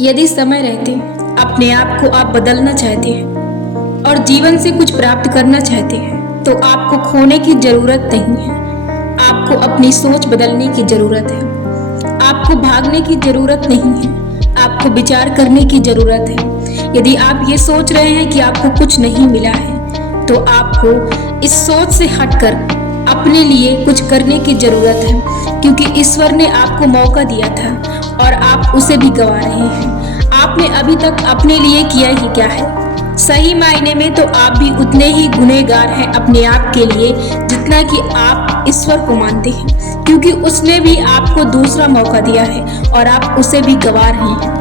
यदि समय रहते अपने आप को आप बदलना चाहते हैं और जीवन से कुछ प्राप्त करना चाहते हैं तो आपको खोने की जरूरत नहीं है। आपको अपनी सोच बदलने की जरूरत है। आपको भागने की जरूरत नहीं है। आपको विचार करने की जरूरत है। यदि आप ये सोच रहे हैं कि आपको कुछ नहीं मिला है तो आपको इस सोच से हटकर अपने लिए कुछ करने की जरूरत है, क्योंकि ईश्वर ने आपको मौका दिया था और आप उसे भी गंवा रहे हैं। आपने अभी तक अपने लिए किया ही क्या है? सही मायने में तो आप भी उतने ही गुनहगार हैं अपने आप के लिए जितना कि आप ईश्वर को मानते हैं, क्योंकि उसने भी आपको दूसरा मौका दिया है और आप उसे भी गंवा रहे हैं।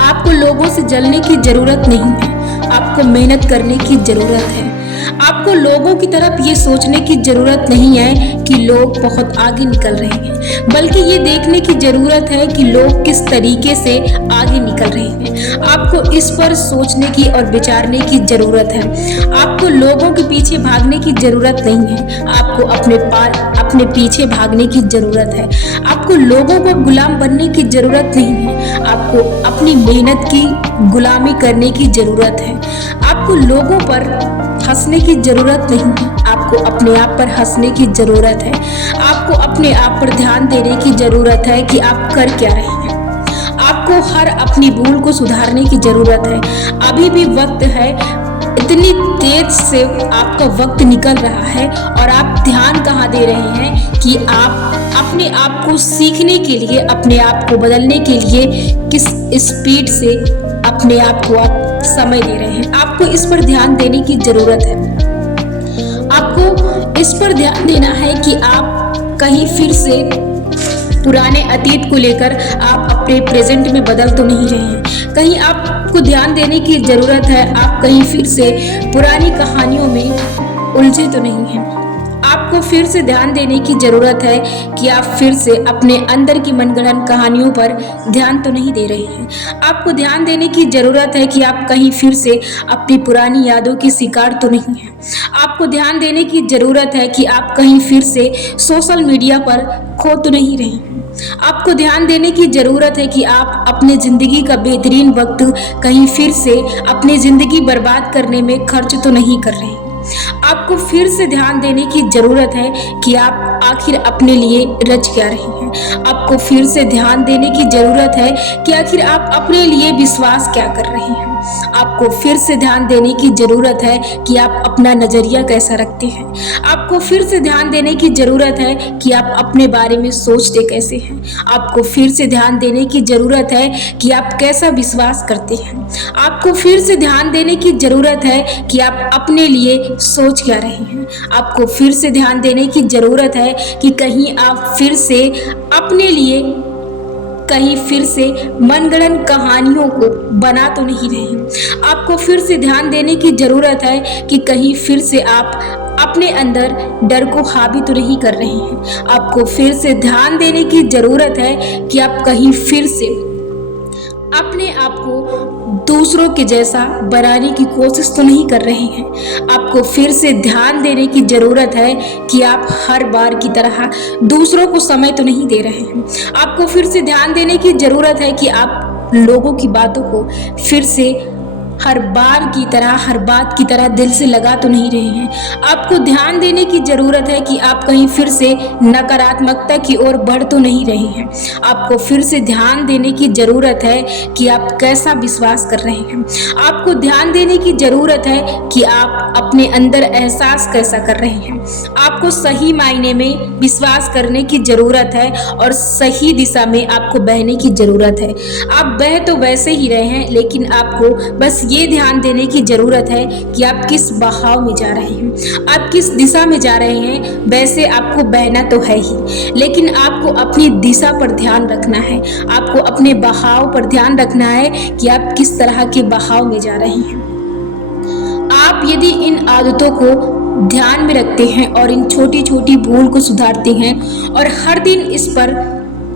आपको लोगों से जलने की जरूरत नहीं है। आपको मेहनत करने की जरूरत है। आपको लोगों की तरफ ये सोचने की जरूरत नहीं है कि लोग बहुत आगे निकल रहे हैं, बल्कि ये देखने की जरूरत है कि लोग किस तरीके से आगे निकल रहे हैं। आपको इस पर सोचने की और विचारने की जरूरत है। आपको लोगों के पीछे भागने की जरूरत नहीं है। आपको अपने पीछे भागने की जरूरत है। आपको लोगों को गुलाम बनने की जरूरत नहीं है। आपको अपनी मेहनत की गुलामी करने की जरूरत है। आपको लोगों पर हंसने की जरूरत नहीं है। आपको अपने आप पर हंसने की जरूरत है। आपको अपने आप पर ध्यान देने की जरूरत है कि आप कर क्या रहे हैं। आपको हर अपनी भूल को सुधारने की जरूरत है। अभी भी वक्त है। इतनी तेज से आपका वक्त निकल रहा है और आप ध्यान कहाँ दे रहे हैं कि आप अपने आप को सीखने के लिए, अपने आप को बदलने के लिए किस स्पीड से अपने आप को आप समय दे रहे हैं। आपको इस पर ध्यान देने की जरूरत है। आपको इस पर ध्यान देना है कि आप कहीं फिर से पुराने अतीत को लेकर आप अपने प्रेजेंट में बदल तो नहीं रहे हैं। कहीं आपको ध्यान देने की जरूरत है, आप कहीं फिर से पुरानी कहानियों में उलझे तो नहीं हैं। आपको फिर से ध्यान देने की जरूरत है कि आप फिर से अपने अंदर की मनगढ़ंत कहानियों पर ध्यान तो नहीं दे रहे हैं। आपको ध्यान देने की जरूरत है कि आप कहीं फिर से अपनी पुरानी यादों के शिकार तो नहीं हैं। आपको ध्यान देने की जरूरत है कि आप कहीं फिर से सोशल मीडिया पर खो तो नहीं रहे हैं। आपको ध्यान देने की जरूरत है कि आप अपने जिंदगी का बेहतरीन वक्त कहीं फिर से अपनी जिंदगी बर्बाद करने में खर्च तो नहीं कर रहे हैं। आपको फिर से ध्यान देने की जरूरत है कि आप आखिर अपने लिए रच क्या रहे हैं। आपको फिर से ध्यान देने की जरूरत है कि आखिर आप अपने लिए विश्वास क्या कर रहे हैं। आपको फिर से ध्यान देने की जरूरत है कि आप अपना नजरिया कैसा रखते हैं। आपको फिर से ध्यान देने की जरूरत है कि आप अपने बारे में सोचते कैसे हैं। आपको फिर से ध्यान देने की जरूरत है कि आप कैसा विश्वास करते हैं। आपको फिर से ध्यान देने की जरूरत है कि आप अपने लिए सोच क्या रहे हैं। आपको फिर से ध्यान देने की जरूरत है कि कहीं आप फिर से अपने लिए कहीं फिर से मनगढ़ंत कहानियों को बना तो नहीं रहे हैं। आपको फिर से ध्यान देने की जरूरत है कि कहीं फिर से आप अपने अंदर डर को हावी तो नहीं कर रहे हैं। आपको फिर से ध्यान देने की जरूरत है कि आप कहीं फिर से अपने आप को दूसरों के जैसा बनाने की कोशिश तो नहीं कर रहे हैं। आपको फिर से ध्यान देने की जरूरत है कि आप हर बार की तरह दूसरों को समय तो नहीं दे रहे हैं। आपको फिर से ध्यान देने की जरूरत है कि आप लोगों की बातों को फिर से हर बार की तरह, हर बात की तरह दिल से लगा तो नहीं रहे हैं। आपको ध्यान देने की जरूरत है कि आप कहीं फिर से नकारात्मकता की ओर बढ़ तो नहीं रहे हैं। आपको फिर से ध्यान देने की जरूरत है कि आप कैसा विश्वास कर रहे हैं। आपको ध्यान देने की जरूरत है कि आप अपने अंदर एहसास कैसा कर रहे हैं। आपको सही मायने में विश्वास करने की जरूरत है और सही दिशा में आपको बहने की जरूरत है। आप बह तो वैसे ही रहे हैं, लेकिन आपको बस ये ध्यान देने की जरूरत है कि आप किस बहाव में जा रहे हैं। आप किस दिशा में जा रहे हैं। वैसे आपको बहना तो है ही, लेकिन आपको अपनी दिशा पर ध्यान रखना है। आपको अपने बहाव पर ध्यान रखना है कि आप किस तरह के बहाव में जा रहे हैं। आप यदि इन आदतों को ध्यान में रखते हैं और इन छोटी छोटी भूल को सुधारते हैं और हर दिन इस पर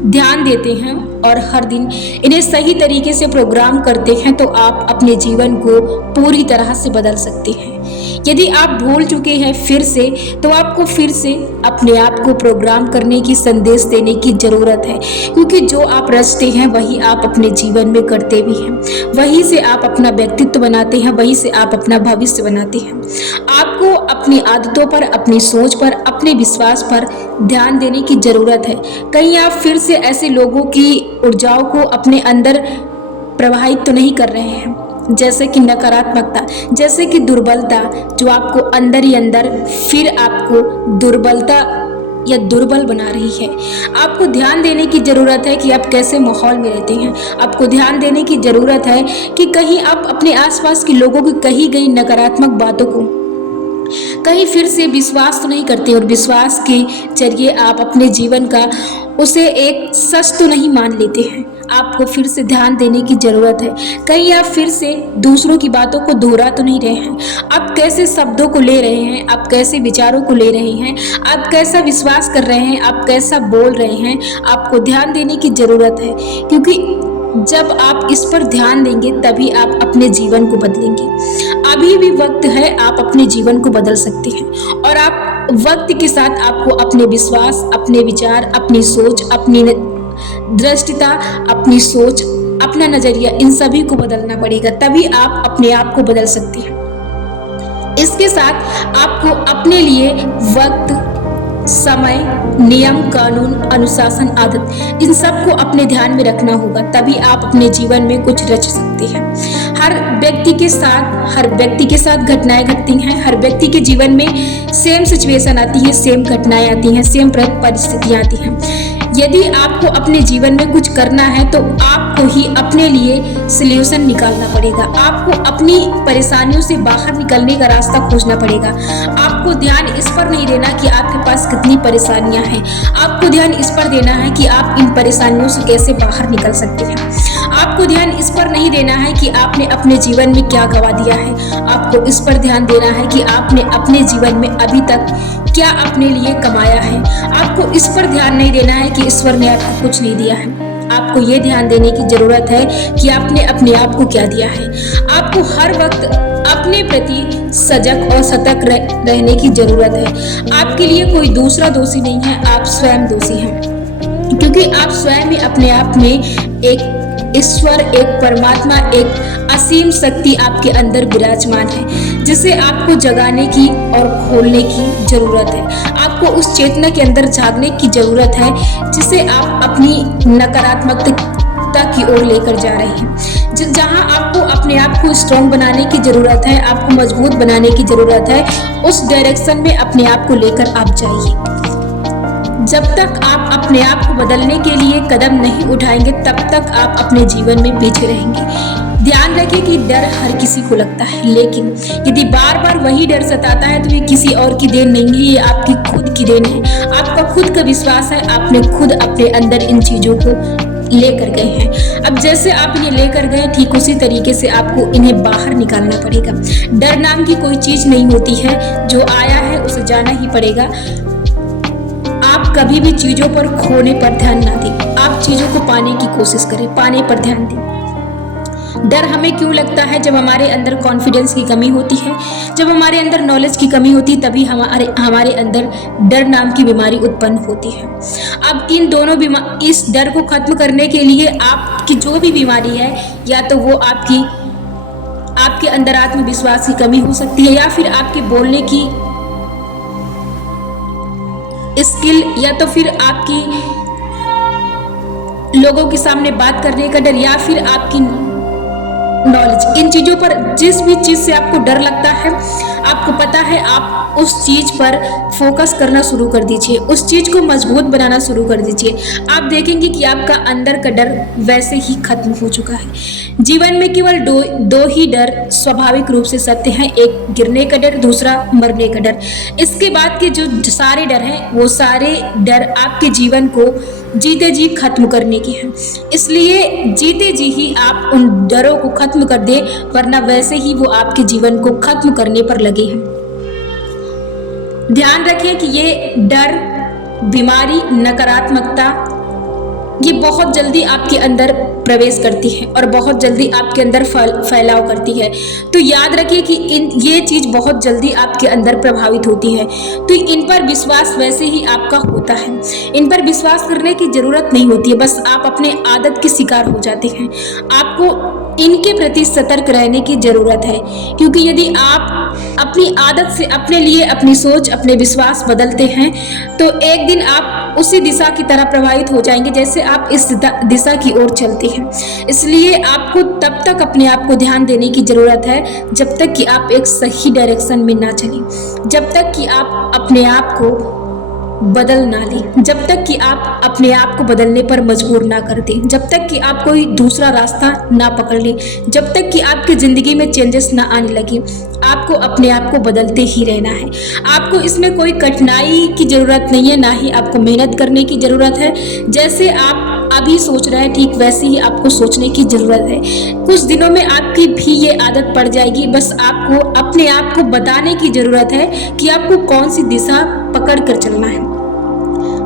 ध्यान देते हैं और हर दिन इन्हें सही तरीके से प्रोग्राम करते हैं तो आप अपने जीवन को पूरी तरह से बदल सकते हैं। यदि आप भूल चुके हैं फिर से, तो आपको फिर से अपने आप को प्रोग्राम करने की, संदेश देने की ज़रूरत है, क्योंकि जो आप रचते हैं वही आप अपने जीवन में करते भी हैं। वहीं से आप अपना व्यक्तित्व बनाते हैं, वहीं से आप अपना भविष्य बनाते हैं। आपको अपनी आदतों पर, अपनी सोच पर, अपने विश्वास पर ध्यान देने की ज़रूरत है। कहीं आप फिर से ऐसे लोगों की ऊर्जाओं को अपने अंदर प्रवाहित तो नहीं कर रहे हैं, जैसे कि नकारात्मकता, जैसे कि दुर्बलता, जो आपको अंदर ही अंदर फिर आपको दुर्बलता या दुर्बल बना रही है। आपको ध्यान देने की ज़रूरत है कि आप कैसे माहौल में रहते हैं। आपको ध्यान देने की ज़रूरत है कि कहीं आप अपने आसपास के लोगों की कही गई नकारात्मक बातों को कहीं फिर से विश्वास तो नहीं करते, और विश्वास के जरिए आप अपने जीवन का उसे एक सच तो नहीं मान लेते हैं। आपको फिर से ध्यान देने की ज़रूरत है। कहीं आप फिर से दूसरों की बातों को दोहरा तो नहीं रहे हैं। आप कैसे शब्दों को ले रहे हैं, आप कैसे विचारों को ले रहे हैं, आप कैसा विश्वास कर रहे हैं, आप कैसा बोल रहे हैं, आपको ध्यान देने की ज़रूरत है। क्योंकि जब आप इस पर ध्यान देंगे तभी आप अपने जीवन को बदलेंगे। अभी भी वक्त है, आप अपने जीवन को बदल सकते हैं, और आप वक्त के साथ आपको अपने विश्वास, अपने विचार, अपनी सोच, अपनी दृष्टिता, अपनी सोच, अपना नजरिया, इन सभी को बदलना पड़ेगा, तभी आप अपने आप को बदल सकते हैं। इसके साथ आपको अपने लिए वक्त, समय, नियम, कानून, अनुशासन, आदत, इन सब को अपने ध्यान में रखना होगा, तभी आप अपने जीवन में कुछ रच सकते हैं। हर व्यक्ति के साथ घटनाएं घटती हैं। हर व्यक्ति के जीवन में सेम सिचुएशन आती है, सेम घटनाएं आती हैं, सेम परिस्थितियां आती हैं। यदि आपको अपने जीवन में कुछ करना है तो आपको ही अपने लिए सल्यूशन निकालना पड़ेगा। आपको अपनी परेशानियों से बाहर निकलने का रास्ता खोजना पड़ेगा। आपको ध्यान इस पर नहीं देना कि आपके पास कितनी परेशानियां हैं। आपको ध्यान इस पर देना है कि आप इन परेशानियों से कैसे बाहर निकल सकते हैं। आपको ध्यान इस पर नहीं देना है कि आपने अपने जीवन में क्या गवा दिया है। आपको इस पर ध्यान देना है कि आपने अपने जीवन में अभी तक क्या अपने लिए कमाया है। आपको इस पर ध्यान नहीं देना है कि ईश्वर ने आपको कुछ नहीं दिया है। आपको ये ध्यान देने की जरूरत है कि आपने अपने आप को क्या दिया है। आपको हर वक्त अपने प्रति सजग और सतर्क रहने की जरूरत है। आपके लिए कोई दूसरा दोषी नहीं है, आप स्वयं दोषी हैं, क्योंकि आप स्वयं ही अपने आप में एक ईश्वर, एक परमात्मा, एक असीम शक्ति आपके अंदर विराजमान है, जिसे आपको जगाने की और खोलने की जरूरत है। आपको उस चेतना के अंदर जागने की जरूरत है, जिसे आप अपनी नकारात्मकता की ओर लेकर जा रहे हैं। जहां आपको अपने आप को स्ट्रॉन्ग बनाने की जरूरत है, आपको मजबूत बनाने की जरूरत है, उस डायरेक्शन में अपने आप को लेकर आप जाइए। जब तक आप अपने आप को बदलने के लिए कदम नहीं उठाएंगे, तब तक आप अपने जीवन में पीछे रहेंगे। ध्यान रखें कि डर हर किसी को लगता है, लेकिन यदि बार बार वही डर सताता है तो ये किसी और की देन नहीं है, ये आपकी खुद की देन है। आपका खुद का विश्वास है, आपने खुद अपने अंदर इन चीजों को लेकर गए हैं। अब जैसे आप इन्हें लेकर गए, ठीक उसी तरीके से आपको इन्हें बाहर निकालना पड़ेगा। डर नाम की कोई चीज नहीं होती है, जो आया है उसे जाना ही पड़ेगा। आप कभी भी चीजों पर खोने पर ध्यान ना दें, आप चीजों को पाने की कोशिश करें, पाने पर ध्यान दें। डर हमें क्यों लगता है? जब हमारे अंदर कॉन्फिडेंस की कमी होती है, जब हमारे अंदर नॉलेज की कमी होती है, तभी हमारे अंदर डर नाम की बीमारी उत्पन्न होती है। अब इन दोनों इस डर को खत्म करने के लिए आपकी जो भी बीमारी है, या तो वो आपके अंदर आत्मविश्वास की कमी हो सकती है, या फिर आपके बोलने की स्किल, या तो फिर आपकी लोगों के सामने बात करने का डर, या फिर आपकी नॉलेज। इन चीजों पर, जिस भी चीज से आपको डर लगता है, आपको पता है, आप उस चीज पर फोकस करना शुरू कर दीजिए, उस चीज को मजबूत बनाना शुरू कर दीजिए। आप देखेंगे कि आपका अंदर का डर वैसे ही खत्म हो चुका है। जीवन में केवल दो ही डर स्वाभाविक रूप से सत्य हैं, एक गिरने का डर, दूसरा मरने का डर। इसके बाद के जो सारे डर हैं, वो सारे डर आपके जीवन को जीते जी खत्म करने की है। इसलिए जीते जी ही आप उन डरों को खत्म कर दे, वरना वैसे ही वो आपके जीवन को खत्म करने पर लगे हैं। ध्यान रखें कि ये डर, बीमारी, नकारात्मकता ये बहुत जल्दी आपके अंदर प्रवेश करती है और बहुत जल्दी आपके अंदर फैलाव करती है। तो याद रखिए कि ये चीज़ बहुत जल्दी आपके अंदर प्रभावित होती है। तो इन पर विश्वास वैसे ही आपका होता है। इन पर विश्वास करने की ज़रूरत नहीं होती है, बस आप अपने आदत के शिकार हो जाते हैं। आपको इनके प्रति सतर्क रहने की ज़रूरत है, क्योंकि यदि आप अपनी आदत से अपने लिए अपनी सोच, अपने विश्वास बदलते हैं तो एक दिन आप उसी दिशा की तरह प्रभावित हो जाएंगे जैसे आप इस दिशा की ओर चलते हैं। इसलिए आपको तब तक अपने आप को ध्यान देने की ज़रूरत है जब तक कि आप एक सही डायरेक्शन में ना चलें, जब तक कि आप अपने आप को बदल ना लें, जब तक कि आप अपने आप को बदलने पर मजबूर ना कर दें, जब तक कि आप कोई दूसरा रास्ता ना पकड़ लें, जब तक कि आपकी ज़िंदगी में चेंजेस ना आने लगे। आपको अपने आप को बदलते ही रहना है। आपको इसमें कोई कठिनाई की ज़रूरत नहीं है, ना ही आपको मेहनत करने की ज़रूरत है। जैसे आप अभी सोच रहे हैं ठीक वैसे ही आपको सोचने की ज़रूरत है। कुछ दिनों में आपकी भी ये आदत पड़ जाएगी। बस आपको अपने आप को बताने की ज़रूरत है कि आपको कौन सी दिशा पकड़ कर चलना है।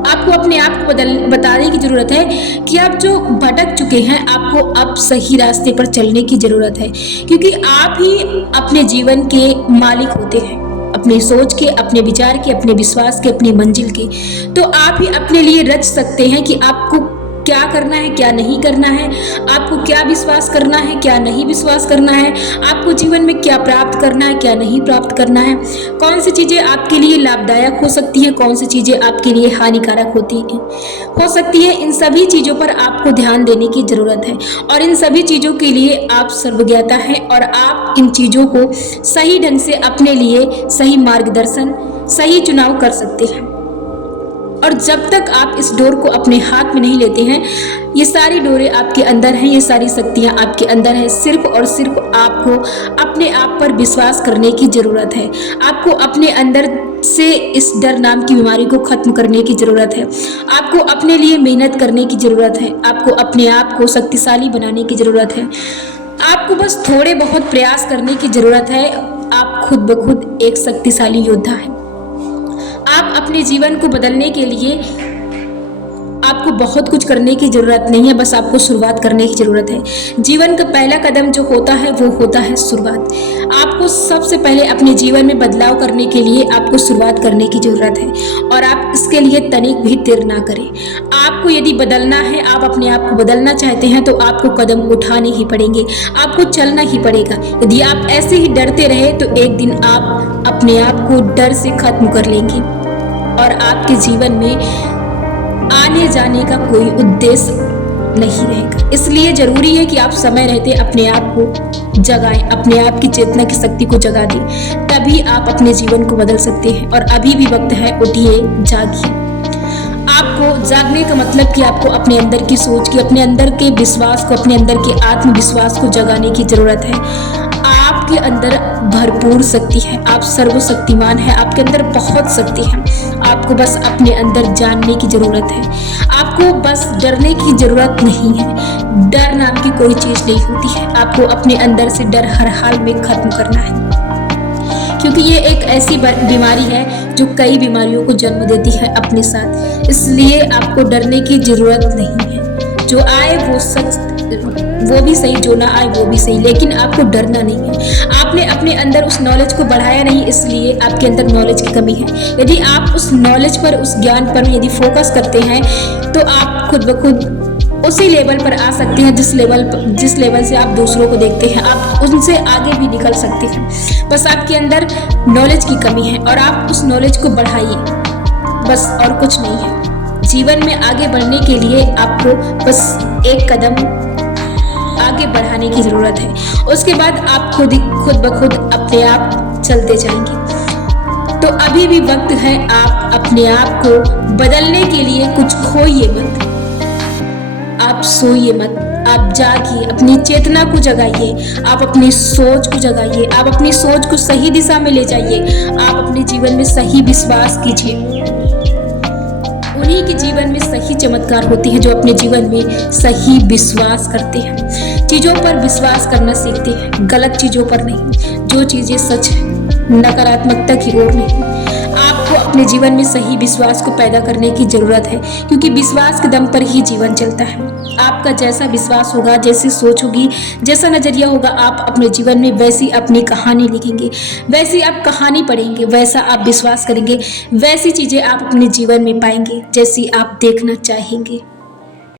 आपको अपने आप को बताने की ज़रूरत है कि आप जो भटक चुके हैं आपको अब सही रास्ते पर चलने की ज़रूरत है, क्योंकि आप ही अपने जीवन के मालिक होते हैं, अपनी सोच के, अपने विचार के, अपने विश्वास के, अपनी मंजिल के। तो आप ही अपने लिए रच सकते हैं कि आपको क्या करना है, क्या नहीं करना है, आपको क्या विश्वास करना है, क्या नहीं विश्वास करना है, आपको जीवन में क्या प्राप्त करना है, क्या नहीं प्राप्त करना है, कौन सी चीज़ें आपके लिए लाभदायक हो सकती है, कौन सी चीज़ें आपके लिए हानिकारक हो सकती है। इन सभी चीज़ों पर आपको ध्यान देने की ज़रूरत है और इन सभी चीज़ों के लिए आप सर्वज्ञाता हैं और आप इन चीज़ों को सही ढंग से अपने लिए सही मार्गदर्शन, सही चुनाव कर सकते हैं। और जब तक आप इस डोर को अपने हाथ में नहीं लेते हैं, ये सारी डोरें आपके अंदर हैं, ये सारी शक्तियाँ आपके अंदर हैं। सिर्फ और सिर्फ आपको अपने आप पर विश्वास करने की ज़रूरत है। आपको अपने अंदर से इस डर नाम की बीमारी को खत्म करने की ज़रूरत है। आपको अपने लिए मेहनत करने की ज़रूरत है। आपको अपने आप को शक्तिशाली बनाने की ज़रूरत है। आपको बस थोड़े बहुत प्रयास करने की ज़रूरत है। आप खुद ब खुद एक शक्तिशाली योद्धा हैं। आप अपने जीवन को बदलने के लिए आपको बहुत कुछ करने की ज़रूरत नहीं है, बस आपको शुरुआत करने की ज़रूरत है। जीवन का पहला कदम जो होता है वो होता है शुरुआत। आपको सबसे पहले अपने जीवन में बदलाव करने के लिए आपको शुरुआत करने की ज़रूरत है और आप इसके लिए तनिक भी देर ना करें। आपको यदि बदलना है, आप अपने आप को बदलना चाहते हैं तो आपको कदम उठाने ही पड़ेंगे, आपको चलना ही पड़ेगा। यदि आप ऐसे ही डरते रहे तो एक दिन आप अपने आप को डर से खत्म कर लेंगे और आपके जीवन में आने जाने का कोई उद्देश्य नहीं रहेगा। इसलिए जरूरी है कि आप समय रहते अपने आप को जगाएं, अपने आप की चेतना की शक्ति को जगा दें, तभी आप अपने जीवन को बदल सकते हैं। और अभी भी वक्त है, उठिए, जागिए। आपको जागने का मतलब कि आपको अपने अंदर की सोच की, अपने अंदर के विश्वास को, अपने अंदर के आत्मविश्वास को जगाने की जरूरत है। आपके अंदर भरपूर शक्ति है, आप सर्वशक्तिमान हैं, आपके अंदर बहुत शक्ति है। आपको बस अपने अंदर जानने की जरूरत है। आपको बस डरने की जरूरत नहीं है। डर नाम की कोई चीज नहीं होती है। आपको अपने अंदर से डर हर हाल में खत्म करना है, क्योंकि ये एक ऐसी बीमारी है जो कई बीमारियों को जन्म देती है अपने साथ। इसलिए आपको डरने की जरूरत नहीं है। जो आए वो भी सही, जो ना आए वो भी सही, लेकिन आपको डरना नहीं है। आपने अपने अंदर उस नॉलेज को बढ़ाया नहीं, इसलिए आपके अंदर नॉलेज की कमी है। यदि आप उस नॉलेज पर, उस ज्ञान पर यदि फोकस करते हैं तो आप खुद ब खुद उसी लेवल पर आ सकते हैं जिस लेवल से आप दूसरों को देखते हैं। आप उनसे आगे भी निकल सकते हैं। बस आपके अंदर नॉलेज की कमी है और आप उस नॉलेज को बढ़ाइए, बस, और कुछ नहीं है। जीवन में आगे बढ़ने के लिए आपको बस एक कदम आगे बढ़ाने की ज़रूरत है। उसके बाद आप खुद ब खुद अपने आप चलते जाएंगे। तो अभी भी वक्त है, आप अपने आप को बदलने के लिए कुछ खोइए मत, आप सोइए मत, आप जागिए, अपनी चेतना को जगाइए, आप अपनी सोच को जगाइए, आप अपनी सोच को सही दिशा में ले जाइए, आप अपने जीवन में सही विश्वास कीजिए। उन्हीं के जीवन में सही चमत्कार होते हैं जो अपने जीवन में सही विश्वास करते हैं, चीज़ों पर विश्वास करना सीखते हैं, गलत चीज़ों पर नहीं, जो चीज़ें सच है, नकारात्मकता की ओर नहीं। आपको अपने अपने जीवन में सही विश्वास को पैदा करने की जरूरत है, क्योंकि विश्वास के दम पर ही जीवन चलता है। आपका जैसा विश्वास होगा, जैसी सोच होगी, जैसा नजरिया होगा, आप अपने जीवन में वैसी अपनी कहानी लिखेंगे, वैसी आप कहानी पढ़ेंगे, वैसा आप विश्वास करेंगे, वैसी चीजें आप अपने जीवन में पाएंगे जैसी आप देखना चाहेंगे।